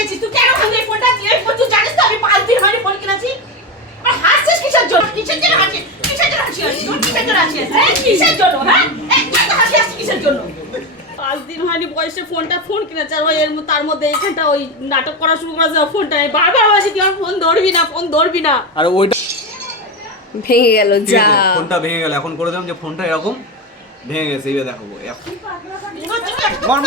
গেছিস তুই কেন ভাঙলি এই ফোনটা ফোন তুই জানিস তো আমি পাঁচ দিন হয়নি ফোন কিনেছি। আর হাসছিস কিসের জন্য? কিসের জন্য হাসিস কিসের জন্য তোর কিসের জন্য হাসিস হ্যাঁ? কিসের জন্য হ্যাঁ? এত হাসি আসছিস কিসের জন্য? পাঁচ দিন হয়নি বয়সে ফোনটা ফোন কিনেছে। আর এর তার মধ্যে এখানটা ওই নাটক করা শুরু করেছে ফোনটা। বারবার বলছি তুই আমার ফোন ধরবি না ফোন ধরবি না। আর ওইটা ভেঙে গেল ঠিক যা ফোনটা ভেঙে গেল। এখন করে দিলাম যে ফোনটা এরকম ভেঙে গেছে। এখন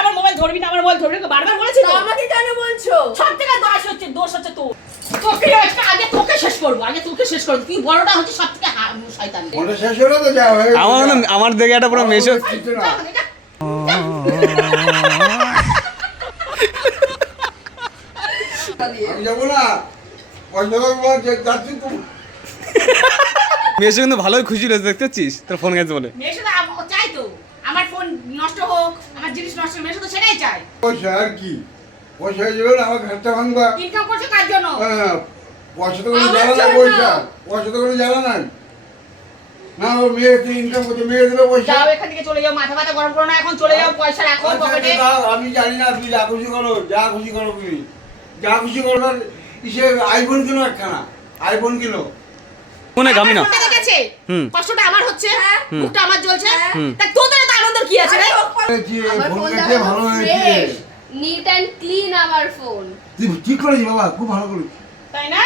আমার মোবাইল ধরবি না আমার মোবাইল ধরবি না বারবার বলেছি আমাকে কেন বলছো? সব থেকে দোষ হচ্ছে দোষ হচ্ছে তো তোকে আগে তোকে শেষ করব আগে তোকে শেষ করব। তুই বড়টা হচ্ছে সব থেকে শয়তান। শেষ হলো তো যা আমার আমার দেখে একটা পুরো মেশো মেশো কিন্তু ভালোই খুশি রয়েছে দেখতে পাচ্ছিস? তোর ফোন গেছে বলে মেয়ের সাথে আম- চাই তো আমার ফোন নষ্ট হোক আমার জিনিস নষ্ট সাথে সেটাই চাই পয়সা আর কি? পয়সা যাবে না আমার ঘাটটা ভাঙবা। ইনকাম করছে কার জন্য? হ্যাঁ, পয়সা তো কোনো জ্বালা নাই পয়সা। পয়সা তো কোনো জ্বালা নাই। না ও মেয়ে তুই ইনকাম করতে মেয়ে পয়সা। যাও এখান থেকে চলে যাও মাথা মাথা গরম করো না এখন চলে যাও পয়সা রাখো আচ্ছা, পকেটে। আমি জানি না তুই যা খুশি করো যা খুশি করো তুমি। যা খুশি করো ইসে আইফোন কিনো একখানা আইফোন কিনো। ফোনে গামি না। হুম। কষ্টটা আমার হচ্ছে হুম। মুখটা আমার জ্বলছে। হুম। তা তোদের তো আনন্দ কি আছে রে? হয়েছে, ফোন ফোন ভালো হয়েছে নিট অ্যান্ড ক্লিন আমার ফোন। তুই ঠিক করেছিস বাবা? খুব ভালো করেছিস। তাই না?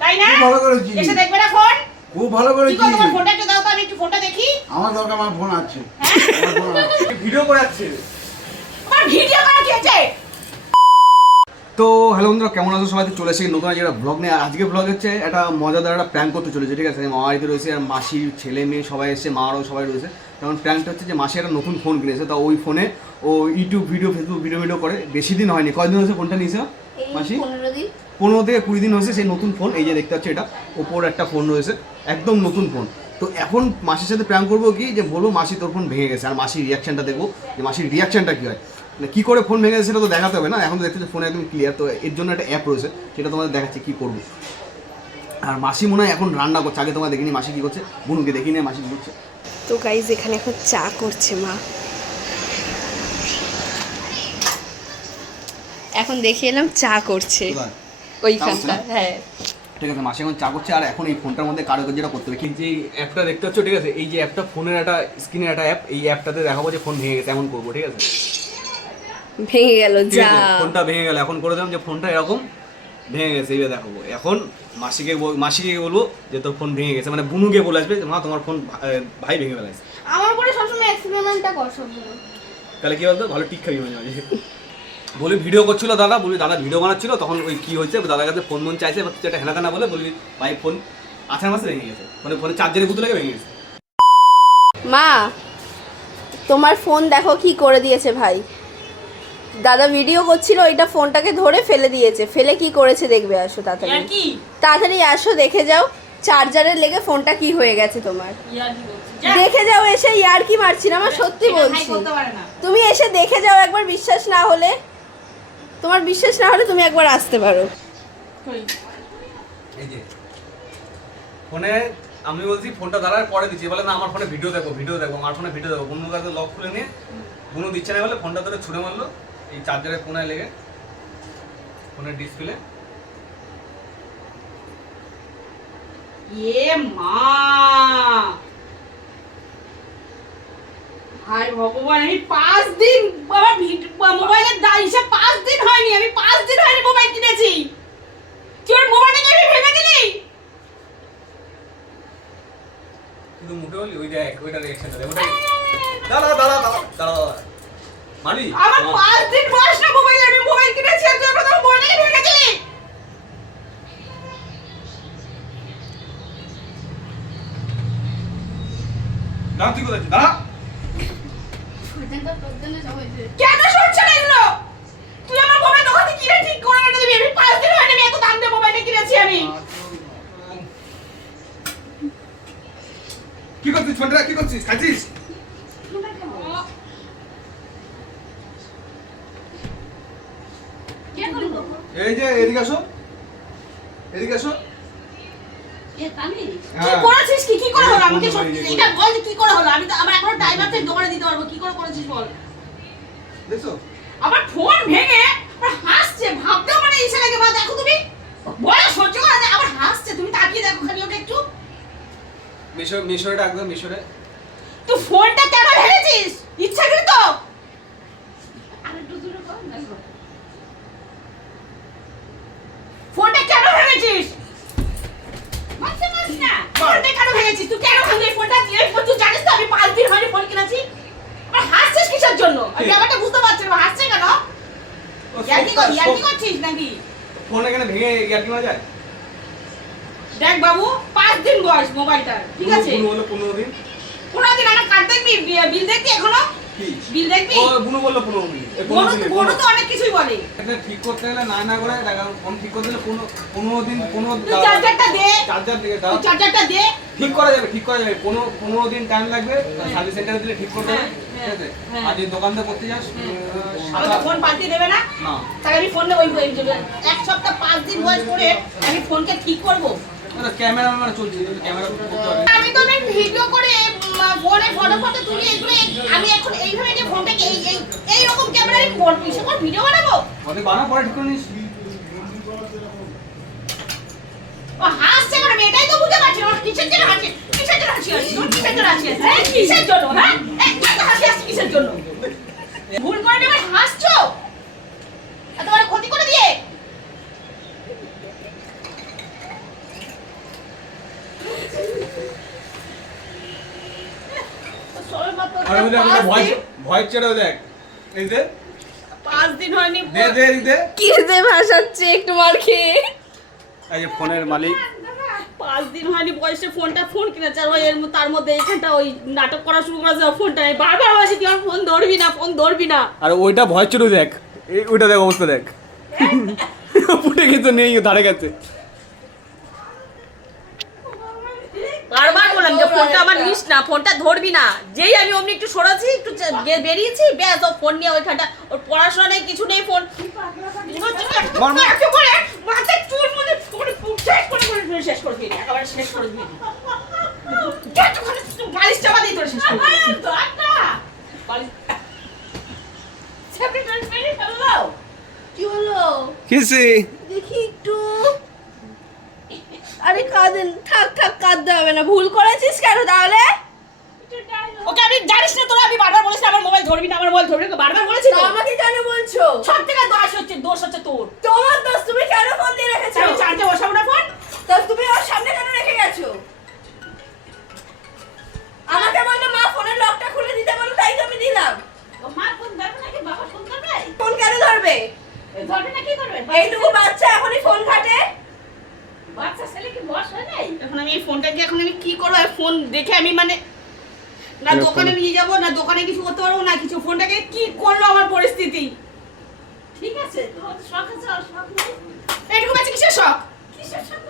তাই না? খুব ভালো করেছিস। এসে দেখবে না ফোন? খুব ভালো কি করেছিস করব তোমার ফোনটা একটু দাও তো আমি একটু ফোনটা দেখি। আমার দরকার আমার ফোন আছে। হ্যাঁ। আমার ফোন আছে। ভিডিও করাচ্ছে। আমার ভিডিও করা কি আছে তো হ্যালো বন্ধুরা কেমন আছো? সবাই তো চলে এসে নতুন একটা ব্লগ নিয়ে। আজকে ব্লগ হচ্ছে একটা মজাদার একটা প্র্যাঙ্ক করতে চলেছে ঠিক আছে? মামা বাড়িতে রয়েছে আর মাসির ছেলে মেয়ে সবাই এসে মারও সবাই রয়েছে। তখন প্র্যাঙ্কটা হচ্ছে যে মাসি একটা নতুন ফোন কিনেছে তা ওই ফোনে ও YouTube video Facebook video video করে। বেশি দিন হয়নি। কয়দিন হয়েছে ফোনটা নিয়েছে? মাসি? পনেরো থেকে কুড়ি দিন হয়েছে সেই নতুন ফোন এই যে দেখতে পাচ্ছি এটা ওপোর একটা ফোন রয়েছে একদম নতুন ফোন তো এখন মাসির সাথে প্র্যাঙ্ক করব কি? যে বলব মাসি তোর ফোন ভেঙে গেছে। আর মাসির রিয়াকশনটা দেখব যে মাসির রিয়াকশনটা কী হয়। কী করে ফোন ভেঙে গেছে সেটা তো দেখাতে হবে না। এখন তো দেখতে ফোন একদম ক্লিয়ার তো এর জন্য একটা অ্যাপ রয়েছে সেটা তোমাদের দেখাচ্ছি কী করব। আর মাসি মনে হয় এখন রান্না করছে আগে তোমার দেখিনি মাসি কী করছে বুনুকে দেখিনি মাসি কী করছে। তো গাইজ এখানে এখন চা করছে মা। এখন দেখে এলাম চা করছে? ওইখানটা হ্যাঁ। ঠিক আছে মাসে এখন চা করছে আর এখন এই ফোনটার মধ্যে কারও যেটা করতে হবে। কিন্তু যে অ্যাপটা দেখতে পাচ্ছ ঠিক আছে এই যে অ্যাপটা ফোনের একটা স্ক্রিনের একটা অ্যাপ এই অ্যাপটাতে দেখাবো যে ফোন ভেঙে গেছে এমন করব ঠিক আছে? ভেঙে গেল যা। ফোনটা ভেঙে গেল। এখন করে দিলাম যে ফোনটা এরকম ভেঙে গেছে এইবার দেখাবো। এখন মাসিকে মাসিকে বলব যে তোর ফোন ভেঙে গেছে। মানে বুনুকে বলে আসবে যে, মা তোমার ফোন ভাই ভেঙে ফেলাইছে। আমার উপরে সবসময় এক্সপেরিমেন্টটা কর সবসময় তাহলে কি বলতো? ভালো টিক খাবি মাঝে মাঝে বলি ভিডিও করছিল দাদা। বলি দাদা ভিডিও বানাচ্ছিল। তখন ওই কি হয়েছে? দাদার কাছে ফোন মন চাইছে এবার তুই একটা হেনা তেনা বলে বলি ভাই ফোন আছার মাসে ভেঙে গেছে। মানে ফোনে চার্জারে গুঁতো লেগে ভেঙে গেছে। মা তোমার ফোন দেখো কি করে দিয়েছে ভাই। দাদা ভিডিও করছিল ওইটা ফোনটাকে ধরে ফেলে দিয়েছে। ফেলে কি করেছে দেখবে আসো তাড়াতাড়ি। তাড়াতাড়ি আসো দেখে যাও চার্জারের লেগে ফোনটা কি হয়ে গেছে তোমার। দেখে যাও এসে ইয়ার কি মারছি না আমার সত্যি বলছি। তুমি এসে দেখে যাও একবার বিশ্বাস না হলে। তোমার বিশ্বাস না হলে তুমি একবার আসতে পারো। কই? এই যে ফোনে আমি বলছি ফোনটা দাঁড়া পরে দিচ্ছি। বলে না আমার ফোনে ভিডিও দেখো ভিডিও দেখো আমার ফোনে ভিডিও দেখো। বন্ধু কাছে লক খুলে নিয়ে বুনু দিচ্ছে না বলে ফোনটা ধরে ছুঁড়ে মারলো। এই চার্জারের কোনায় লেগে ফোনের ডিসপ্লে এ মা! ভগবান আমি পাঁচ দিন বাবা মোবাইলের দাম হিসাব পাঁচ দিন হয়নি আমি পাঁচ দিন হয়নি মোবাইল কিনেছি। ভেঙে দিলি? কিন্তু মুখে বলি ওই দেখ ওইটা ওটাই দাঁড়া দাঁড়া দাঁড়া। আমার পাঁচ দিন বয়স না মোবাইল আমি মোবাইল কিনেছি আর তুই আমার তোমার ভেঙে দিলি। তুই কোথায়? দাঁড়া। কেন শুনছে না এগুলো? তুই আমার মোবাইল দোকান থেকে কিনে ঠিক করে এনে দিবি। আমি পাঁচ দিন হয়নি আমি এত দাম দিয়ে মোবাইলটা কিনেছি আমি। কি করছিস ফোনটা? কি করছিস? খাচ্ছিস এই যে এদিকে আসো। এদিকে আসো। কি হ্যাঁ। করেছিস কি? কি করে হলো? আমাকে সত্যি এটা বল কি করে হলো? আমি তো আমার এখনও টাইম দোকানে দিতে পারব। কি করে করেছিস বল? দেখছ? আমার ফোন ভেঙে হাসছে। ভাবতেও মানে ইসে লাগে মা দেখো তুমি। বলে সহ্য করা যায় আবার হাসছে। তুমি তাকিয়ে দেখো খালি ওকে একটু। মিশর মিশরে ডাক দাও মিশরে। তুই ফোনটা কেন ভেঙেছিস? ইচ্ছা করে তো আরে একটু দূরে কর, দেখো। ফোনটা কেন ভেঙেছিস মারতে পারিস না। ফোনটা কেন ভেঙেছিস? তুই কেন ভাঙলি ফোনটা? দিয়ে তুই জানিস তো আমি পাঁচ দিন হয়নি ফোন কিনেছি? আর হাসছিস কিসের জন্য? আমি ব্যাপারটা বুঝতে পারছি না, হাসছে কেন? ইয়ার্কি কর- ইয়ার্কি করছিস নাকি? ফোন এখানে ভেঙে ইয়ার কি মারা যায় দেখ বাবু পাঁচ দিন বয়স মোবাইলটা ঠিক আছে পনেরো দিন পনেরো দিন আমার কার্ড দেখবি বিল দেখবি এখনও বিল দেখবি? ও বুনু বলল পনেরো দিন এ, বড় পনেরো দিন, বড় পনেরো। তো অনেক কিছুই বলে। এটা ঠিক করতে গেলে না না করে দেখা ফোন ঠিক করতে গেলে পনেরো পনেরো দিন পনেরো তুই চার্জারটা দে। চার্জার দিকে দাও। চার্জারটা দে। ঠিক করা যাবে ঠিক করা যাবে। পনেরো পনেরো দিন টাইম লাগবে সার্ভিস সেন্টারে দিলে ঠিক করতে হবে। ঠিক আছে? হ্যাঁ। আর যদি দোকানতে করতে যাস আমি তো ফোন পাল্টে দেবে না? না। তাহলে আমি ফোন নেব ওই এক সপ্তাহ পাঁচ দিন বয়স করে আমি ফোনকে ঠিক করব? ক্যামেরা মানে আমি তো ভিডিও করে ফোনে ফটো ফটো তুলি এগুলো আমি এখন এইভাবে যে ফোনটাকে এই এই এইরকম ক্যামেরা আমি ফোন পিছিয়ে করে ভিডিও বানাবো? ওদের বানা পরে ঠিক করে নিস। ও হাসছে কেন এটাই তো বুঝতে পারছি না, ওর কিসের জন্য হাসি? কিসের জন্য হাসি আসছে? কিসের জন্য হাসি আসছে? হ্যাঁ কিসের জন্য? হ্যাঁ? হাসি আসছে কিসের জন্য? ভুল করে নেবে হাসছো এত বড় ক্ষতি করে দিয়ে সবেমাত্র আর ওদের পাঁচ ভয় ভয় দেখ। এই যে। পাঁচ দিন হয়নি দে দে দে। কি দে ভাসাচ্ছে একটু মার খেয়ে এই যে ফোনের মালিক। পাঁচ দিন হয়নি বয়সে ফোনটা ফোন ওই এর তার মধ্যে এইখানটা ওই নাটক করা শুরু করেছে ও ফোনটা নিয়ে। বারবার বলছি তুই আমার ফোন ধরবি না ফোন ধরবি না। আর ওইটা ভয় চেড়ে দেখ। এই ওইটা দেখ অবস্থা দেখ। ফুটে গেছে নেই ধারে গেছে বারবার বললাম যে ফোনটা আমার নিস না ফোনটা ধরবি না। যেই আমি অমনি একটু সরাচ্ছি একটু বেরিয়েছি ব্যাস ও ফোন নিয়ে ওইখানটা ওর পড়াশোনা নেই কিছু নেই ফোন। শেষ করে একেবারে শেষ করে বালিশ চাপা দিয়ে তোর শেষ করে কি হলো? কিসে দেখি একটু। আরে কাঁদেন। থাক থাক কাঁদতে হবে না। ভুল করেছিস কেন তাহলে? ওকে আমি জানিস না তোরা আমি বারবার বলেছি আমার মোবাইল ধরবি না আমার মোবাইল ধরবি না বারবার বলেছি তো। আমাকে কেন বলছো? সব থেকে দোষ হচ্ছে দোষ হচ্ছে তোর। তোমার দোষ তুমি কেন ফোন দিয়ে রেখেছো? আমি চার্জে বসাবো না ফোন তো তুমি ওর সামনে কেন রেখে গেছো? আমাকে বলল মা ফোনের লকটা খুলে দিতে বলো তাই তো আমি দিলাম। মা ফোন ধরবে নাকি? বাবা ফোন ধরবে? ফোন কেন ধরবে? ধরবে না কি করবে এইটুকু বাচ্চা এখনই ফোন ঘাটে বাচ্চা ছেলে কি বয়স হয় নাই এখন আমি এই ফোনটাকে এখন আমি কি করব? ফোন দেখে আমি মানে না দোকানে নিয়ে যাব না দোকানে কিছু করতে পারব না কিছু। ফোনটাকে কি করল আমার পরিস্থিতি? ঠিক আছে? শখ আছে শখ নেই। বাচ্চা কিসের শখ?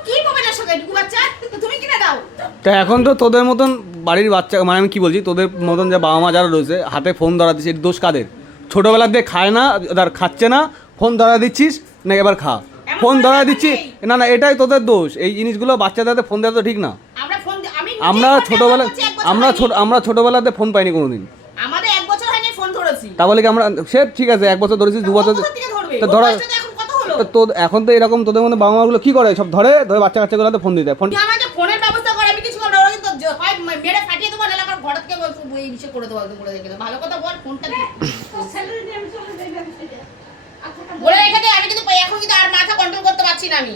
কি মোবাইলের শখ এইটুকু বাচ্চা? তো তুমি কিনে দাও। তা এখন তো তোদের মতন বাড়ির বাচ্চা মানে আমি কি বলছি তোদের মতন যে বাবা মা যারা রয়েছে হাতে ফোন ধরা দিচ্ছে দোষ কাদের? ছোটোবেলার দিয়ে খায় না আর খাচ্ছে না ফোন ধরা দিচ্ছিস না এবার খা। ফোন ধরা দিচ্ছি। না না এটাই তোদের দোষ। এই জিনিসগুলো বাচ্চাদের হাতে ফোন দেওয়া তো ঠিক না। আমরা ফোন আমি নিজেই আমরা ফোন ছোটোবেলা আমরা। ছোট আমরা ছোটোবেলাতে ফোন পাইনি কোনোদিন। আমাদের এক বছর হয়নি ফোন ধরেছি। তা বলে কি আমরা সে ঠিক আছে এক বছর ধরেছিস দু বছর? তা ধরা তো এখন কত হলো? তা তোর এখন তো এরকম তোদের মধ্যে বাবা মাগুলো কি করে? সব ধরে ধরে বাচ্চা কাচ্চাগুলোতে ফোন দিয়ে দেয়। ফোন ফোনের ব্যবস্থা করে আমি কিছু করব না, কিন্তু হয় মেরে ফাটিয়ে দেবো নাহলে আমার ঘর থেকে এই বিষয় করে দেবো একদম করে দেখে ভালো কথা বল ফোনটা। বলে রেখে দে আমি কিন্তু এখন কিন্তু আর মাথা কন্ট্রোল করতে পারছি না আমি।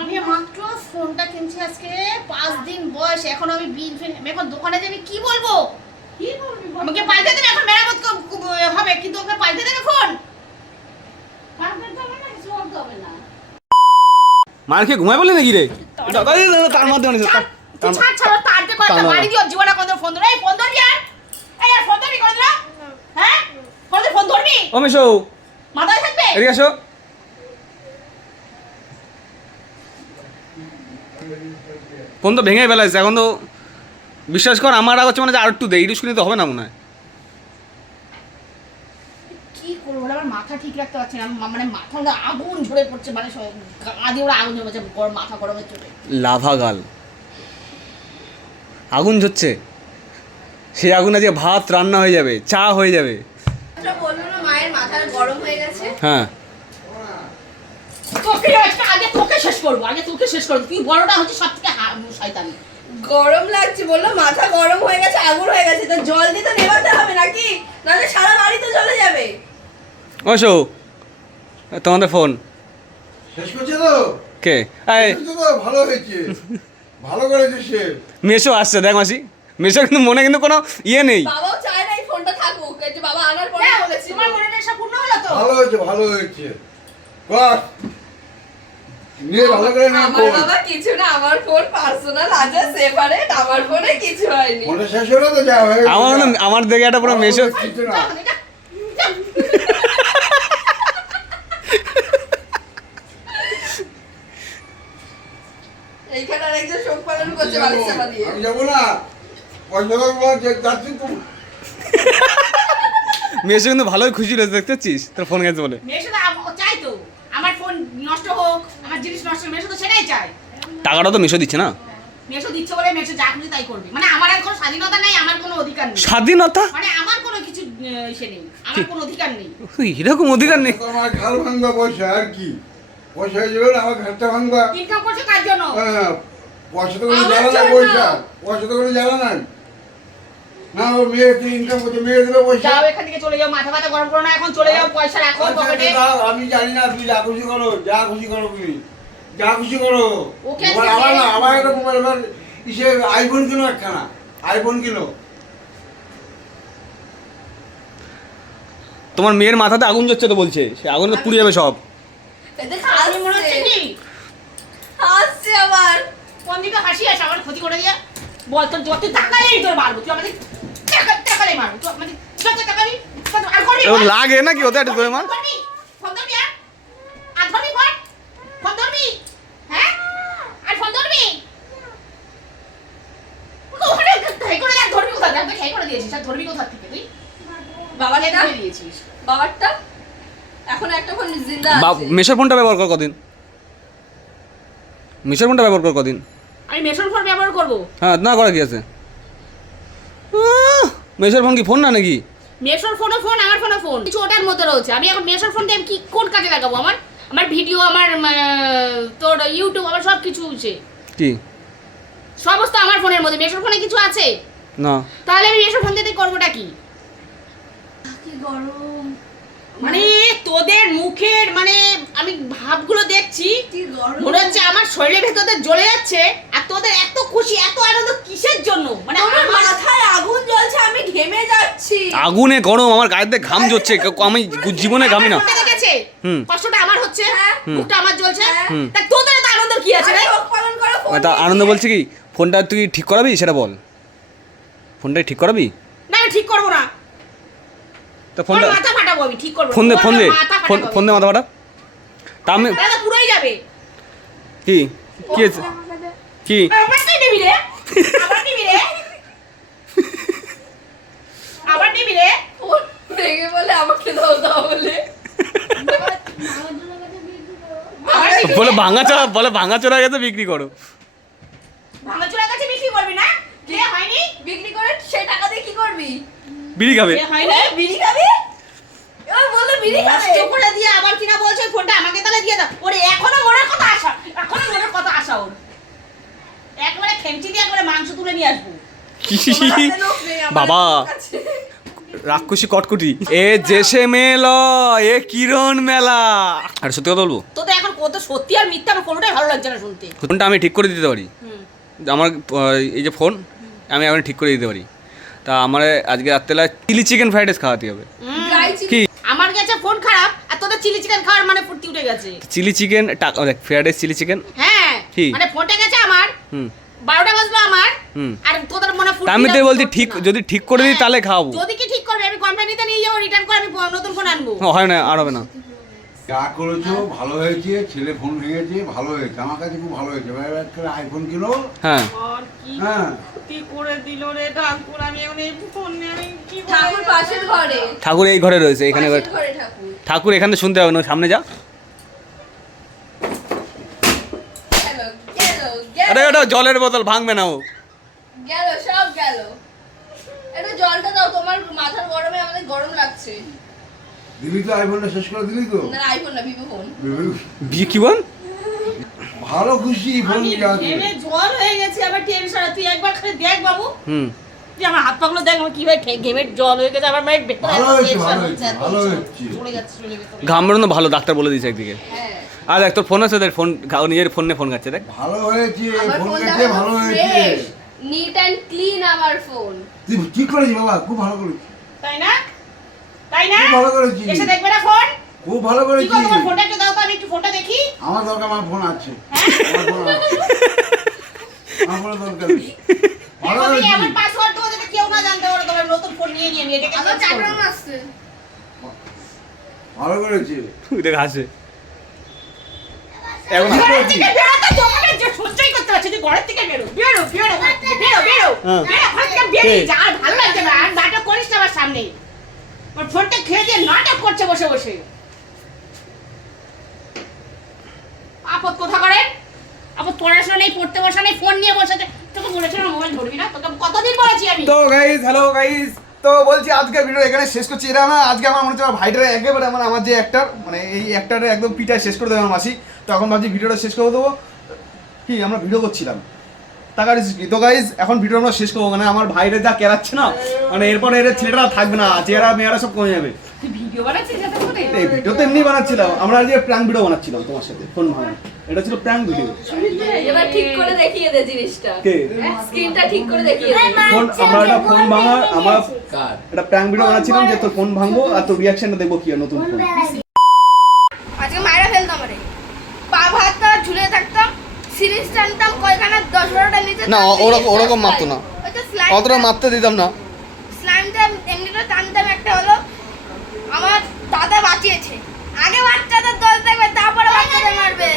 আমি মাত্র ফোনটা কিনছি আজকে পাঁচ দিন বয়স এখন আমি বিল ফিল আমি এখন দোকানে যাবি কি বলব? আমাকে পাল্টে দেবে এখন মেরামত হবে কিন্তু ওকে পাল্টে দেবে ফোন? মার খেয়ে ঘুমায় বলে নাকি রে? তার মাধ্যমে ছাড় ছাড় তার দিয়ে তার- বাড়ি দিও জীবনে ফোন ধরে এই ফোন ধরবি? আর এই আর ফোন ধরবি কোনদিন হ্যাঁ? ফোন ধরবি? ও মেশো মাথায় থাকবে? এদিকে আসো। ফোন তো ভেঙে ফেলাইছে এখন তো বিশ্বাস কর আমার রাগ হচ্ছে মানে যে আর একটু দেই ইউজ তো হবে না মনে হয়। কি করব আমার মাথা মাথা ঠিক রাখতে পারছি না মানে মাথা আগুন ঝরে পড়ছে মানে গা দিয়ে ওরা আগুন ঝরে মাথা গরমের চোটে লাভা গাল। আগুন ঝরছে। সেই আগুন আজকে ভাত রান্না হয়ে যাবে চা হয়ে যাবে। বলল না মায়ের মাথা গরম হয়ে হ্যাঁ। তোকে আগে তোকে শেষ করব আগে তোকে শেষ করব। তুই বড়টা হচ্ছে সব থেকে শয়তানি। গরম লাগছে বলল মাথা গরম হয়ে গেছে আগুন হয়ে গেছে তো জল দিয়ে তো নেভাতে হবে নাকি? নাহলে সারা বাড়ি তো জ্বলে যাবে। তোমাদের ফোন। শেষ করছে তো? কে? ভালো হয়েছে। ভালো করেছে সে। মেশো আসছে দেখ মাসি। মেশোর কিন্তু মনে কিন্তু কোনো ইয়ে নেই। বাবাও চায় না এই ফোনটা থাকুক এই যে বাবা আনার পরে হ্যাঁ, বলেছিল তোমার মনে নেশা পূর্ণ হলো তো ভালো হয়েছে ভালো হয়েছে। বাহ। নিয়ে ভালো করে না আমার বাবা কিছু না আমার ফোন পার্সোনাল আছে সেপারেট আমার ফোনে কিছু হয়নি। মনে শেষ হলো তো যা হয়ে। আমার মনে- আমার দেখে একটা পুরো মেশো কিছু না। এইখানে আরেকজন শোক পালন করছে বালিশ চাপা দিয়ে। আমি যাব না। দেবো যাচ্ছি তো। মেশো কিন্তু ভালোই খুশি হয়েছে দেখতে পাচ্ছিস তোর ফোন গেছে বলে। চাই তো। আমার ফোন নষ্ট হোক আমার জিনিস নষ্ট তো সেটাই চায়। টাকাটা তো মেশো দিচ্ছে না? মেশো দিচ্ছে বলে মেশো যা খুশি তাই করবে। মানে আমার আর কোনো স্বাধীনতা নাই আমার কোনো অধিকার নেই। স্বাধীনতা? মানে আমার কোনো কিছু ইসে নেই। আমার কোনো অধিকার নেই। এরকম অধিকার নেই? তোমার ঘাড় ভাঙবা পয়সা আর কি? পয়সা যাবে আমার ঘাটটা ভাঙবা। ইনকাম করছে কার জন্য? হ্যাঁ পয়সা তো কোনো জ্বালা নাই পয়সা। পয়সা তো কোনো জ্বালা নাই। না ও মেয়ে কি ইনকাম করছে মেয়ে দেবে পয়সা? যাও এখান থেকে চলে যাও মাথা গরম করো না এখন চলে যাও পয়সা রাখো পকেটে আমি জানি না তুমি যা খুশি করো যা খুশি করো তুমি। যা খুশি করো। ওকে মোবাইল আমার না একটা মোবাইল এবার ইসে আইফোন কিনো একখানা আইফোন কিনো। তোমার মেয়ের মাথাতে আগুন জ্বলছে তো বলছে সে আগুন তো পুড়ে যাবে সব। এতে আমি মনে হচ্ছে হাসছে কি? হাসছে আবার। কোন দিকে হাসি আসে আমার ক্ষতি করে দিয়ে। বল তোর যত টাকাই তোর মারবো তুই আমাদের যত আর করবি এবার লাগে নাকি ওতে একটা ধরে মার ফোন ধরবি আর? আর ধরবি ফোন ফোন ধরবি? হ্যাঁ? আর ফোন ধরবি? ওখানে খাই করে দেখ ধরবি কোথা দেখ খাই করে দিয়েছিস আর ধরবি কোথা থেকে তুই? বাবার খেয়ে দিয়েছিস। বাবারটা? এখন একটা ফোন জিন্দা আছে। মেশোর ফোনটা ব্যবহার কর কদিন। মেশোর ফোনটা ব্যবহার কর কদিন। আমি ফোন ব্যবহার করব? হ্যাঁ না করা কি আছে? মেশোর ফোন কি ফোন না নাকি? মেশোর ফোনও ফোন আমার ফোনও ফোন। কিছু ওটার মতো রয়েছে। আমি এখন মেশোর ফোনটা আমি কি কোন কাজে লাগাবো আমার? আমার ভিডিও আমার তোর ইউটিউব আমার সব কিছু আছে কি? সমস্ত আমার ফোনের মধ্যে। মেশোর ফোনে কিছু আছে? না। তাহলে আমি মেশোর ফোন দিয়ে করবোটা কি? কি গরম। মানে তোদের মুখের মানে আমি ভাবগুলো দেখছি। কি গরম। মনে হচ্ছে আমার শরীরের ভেতরে জ্বলে যাচ্ছে। আর তোদের এত খুশি এত আনন্দ কিসের জন্য? মানে আমার মাথায় ঘেমে যাচ্ছি। আগুনে গরম আমার গায়েতে ঘাম জ্বলছে আমি জীবনে ঘামি না। হুম। কষ্টটা আমার হচ্ছে হ্যাঁ। মুখটা আমার জ্বলছে হ্যাঁ। হুম। তা তোদের এত আনন্দ কি আছে রে? তা আনন্দ। বলছে কি? ফোনটা তুই ঠিক করাবি? সেটা বল। ফোনটা ঠিক করাবি? না আমি ঠিক করব না। তা ফোন ফোনটা মাথা ফাটাবো আমি ঠিক করব ফোন দে ফোন দে। ফোন ফোন দে মাথা ফাটা। তা আমি পুরোই যাবে। কি? কি আছে? কি? আবার তুই নিবি রে। আবার নিবি রে। আবার নিবি রে ফোন বলে আমাকে দাও দাও বলে। বলে ভাঙা চড়া বলে ভাঙা চড়া গেছে বিক্রি করো। ভাঙাচোরা কাছে বিক্রি করবি না? কে? হয়নি? বিক্রি করে সেই টাকা দিয়ে কি করবি? বিড়ি খাবে। কে হয়নি? এ, বিড়ি খাবি? এবার বলল বিড়ি খাবে। করে দিয়ে আবার কিনা বলছে ফোনটা আমাকে তাহলে দিয়ে দাও। ওরে এখনও মনের কথা আসা এখনও মনের কথা আসা ওর। একবারে খেমচি দিয়ে একবারে মাংস তুলে নিয়ে আসব। বাবা। রাক্ষসী কটকুটি। এ জেসে মেল এ কিরণ মেলা। আর সত্যি কথা বলব? তো তো এখন কত সত্যি আর মিথ্যা আমার কোনোটাই ভালো লাগছে না শুনতে। ফোনটা আমি ঠিক করে দিতে পারি। আমার এই যে ফোন আমি এখন ঠিক করে দিতে পারি। তা আমার আজকে রাত্রেবেলা চিলি চিকেন ফ্রাইড রাইস খাওয়াতে হবে। কি? আমার গেছে ফোন খারাপ আর তোদের চিলি চিকেন খাওয়ার মানে ফুর্তি উঠে গেছে। চিলি চিকেন টাকা দেখ ফ্রাইড রাইস চিলি চিকেন? হ্যাঁ? মানে ফোনটা গেছে আমার। হুম। বারোটা বাজলো আমার আর তোদের মনে আমি তো বলছি ঠিক যদি ঠিক করে দিই হ্যাঁ, তাহলে খাওয়াবো। যদি কি ঠিক করবে আমি কোম্পানিতে নিয়ে যাব রিটার্ন করে আমি নতুন ফোন আনব। হয় না আর হবে না। যা করেছ ভালো হয়েছে ছেলে ফোন ভেঙেছে ভালো হয়েছে। আমার কাছে খুব ভালো হয়েছে। আইফোন কিনো। হ্যাঁ। আর কি হ্যাঁ। করে দিল রে ঠাকুর আমি এখন এই ফোন নিয়ে কি ঠাকুর পাশের ঘরে। ঠাকুর এই ঘরে রয়েছে এখানে ঘরে ঠাকুর। ঠাকুর এখানে শুনতে হবে না সামনে যা গেল গেল আরে ওটা জলের বোতল ভাঙবে না ও। গেল সব গেল। একটু জলটা দাও তোমার মাথার গরমে আমাদের গরম লাগছে। দিলি তো আইফোনটা শেষ করে দিলি তো? না আইফোন না ভিভো ফোন বিয়ে কি বল? ভালো খুশি ফোন আমি নিয়ে জল হয়ে গেছে আবার টেনশন তুই একবার খালি দেখ বাবু। হুম। তুই আমার হাত পাগুলো দেখ আমার কীভাবে ঠে- ঘেমের জল হয়ে গেছে আমার মায়ের ভেতরে ভালো হয়েছে, ভালো হয়েছে, ভালো হয়েছে। চলে যাচ্ছে চলে ভেতরে। ঘাম বেরোনো ভালো ডাক্তার বলে দিয়েছে একদিকে। হ্যাঁ। আর দেখ তোর ফোন আছে দেখ ফোন ও নিজের ফোনে ফোন গাচ্ছে দেখ। ভালো হয়েছে ফোন গেছে ভালো হয়েছে। নিট অ্যান্ড ক্লিন আমার ফোন তুই ঠিক করেছিস বাবা খুব ভালো করেছিস। তাই না? তাই না? খুব ভালো করেছিস। এসে দেখবে না ফোন খুব ভালো কি করেছিস। করো তোমার ফোনটা একটু দাও তো আমি একটু ফোনটা দেখি। আমার দরকার আমার ফোন আছে। আমার ফোন আছে। আমার ফোন দরকার। ভালো করেছিস। আমার পাসওয়ার্ড দেবো যাতে কেউ না জানতে পারে তোমার নতুন ফোন নিয়ে নিয়ে আমি এটাকে আমার। চাকরাম আসছে ভালো করেছিস। তুই দেখ হাসে। এখন ফোনটা খেয়ে দিয়ে নাটক করছে বসে বসে। আপদ কোথা করেন আপদ পড়াশোনা নেই পড়তে বসা নেই ফোন নিয়ে বসে তোকে বলেছিলাম মোবাইল ধরবি না? তোকে কতদিন বলেছি আমি? তো গাইজ হ্যালো গাইজ তো বলছি আজকের ভিডিও এখানে শেষ করছি। এটা না আজকে আমার মনে হচ্ছে আমার ভাইটার একেবারে মানে আমার যে অ্যাক্টার মানে এই অ্যাক্টারে একদম পিটায় শেষ করে দেবে আমার মাসি। তো এখন ভাবছি ভিডিওটা শেষ করে দেবো। কি আমরা ভিডিও করছিলাম। টাকা কি তো গাইজ এখন ভিডিও আমরা শেষ করব। মানে আমার ভাইরে যা কেরাচ্ছে না মানে এরপর এর ছেলেটা থাকবে না চেহারা মেয়েরা সব কমে যাবে। ভিডিও এই তো এমনি বানাচ্ছিলাম। আমরা আজকে প্র্যাঙ্ক ভিডিও বানাচ্ছিলাম তোমার সাথে ফোন ভাঙা। এটা ছিল প্র্যাঙ্ক ভিডিও এবার ঠিক করে দেখিয়ে দে জিনিসটা। কে? স্ক্রিনটা ঠিক করে দেখিয়ে দে। ফোন আমরা একটা ফোন ভাঙা আমরা একটা প্র্যাঙ্ক ভিডিও বানাচ্ছিলাম যে তোর ফোন ভাঙবো আর তোর রিয়াকশনটা দেখব কি নতুন ফোন সিরিজ টানতাম কয়খানা? দশ বারোটা নিতে না ওরকম ওরকম মারতো না। অতটা মারতে দিতাম না। স্লাইমটা এমনিটা টানতাম একটা হলো আমার দাদা বাঁচিয়েছে। আগে বাচ্চাদের দল দেখবে তারপরে বাচ্চাদের মারবে।